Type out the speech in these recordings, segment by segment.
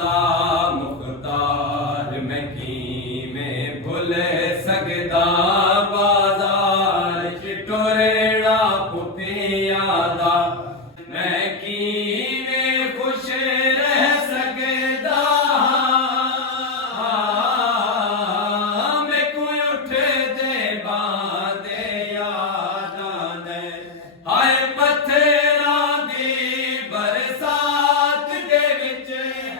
दा मुख्तार मैं कीवें भुल सकदा बाजार च टुरना पुफियां दा मैं कीवें खुश रह सकदा मैं कोई उठदे बांदे यादां ने हाय पत्थरां दी बरसात दे विच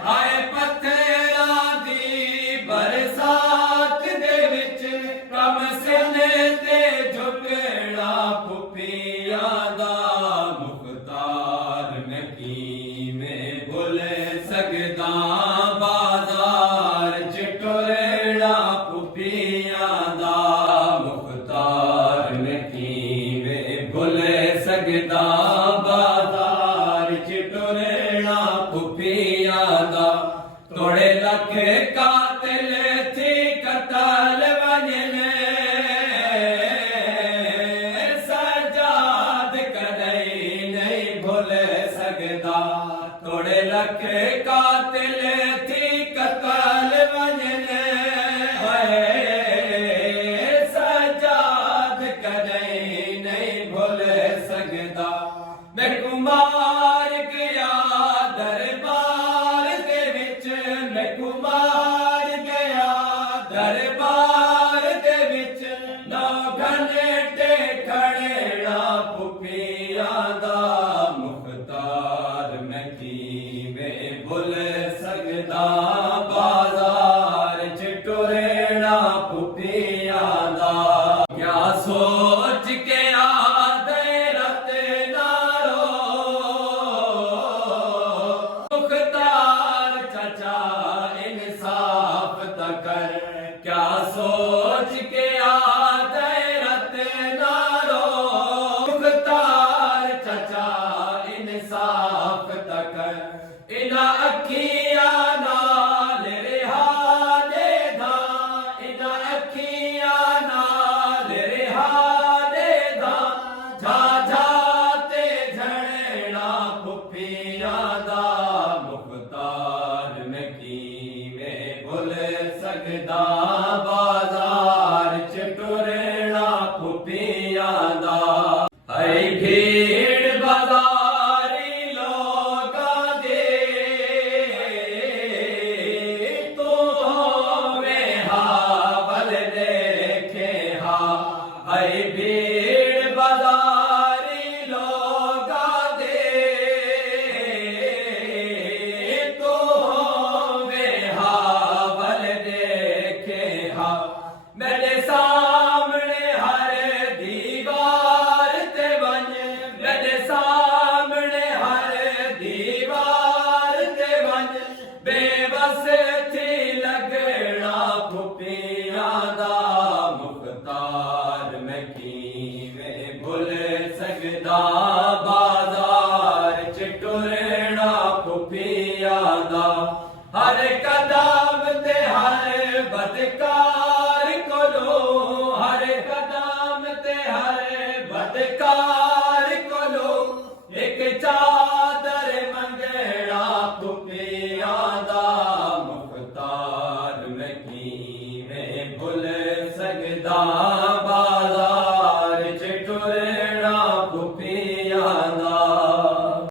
हाय पत्थरां दी बरसात दे विच कम सिने ते झुकड़ा पुफियां दा मुख्तार मैं कीवें भुल सकदा बाजार च टुरना पुफियां दा मुख्तार मैं कीवें भुल सकदा बाजार च टुरना पुफियां दा तोड़े लख कातिल थी कतल वञने सजाद कदई नहीं भुल सकदा तोड़े लख कातिल थी कतल वञने सजाद कदई नहीं भुल सकदा मैं कुमार गया दरबार दे विच मैं कुमार गया दरबार दे विच 9 घंटे खड़ेड़ा पुफियां दा मुख्तार मैं कीवें भुल सकदा बाजार च टुरना पुफियां दा क्या सोच के आदे रत नारो मुख्तार चाचा इंसाफ तकर क्या सोच के आदे रत नारो मुख्तार चाचा इंसाफ तकर इना अखियां नाल रिहा दे दा इना अखियां नाल रिहा दे दा जा जा ते झड़ना पुफियां दा मुख्तार मैं कीवें भुल सकदा बाजार च टुरना पुफियां दा हाय भीड़ बाजारी लोगां दे तू होवें हावल देखे हा हाय भीड़ बाजारी लोगां दे तू होवें हावल देखे हा मेरे सामने हर दीवार ते वन मेरे सामने हर दीवार ते वन बेबस थी लगना पुफियां दा मुख्तार मैं कीवें भुल सकदा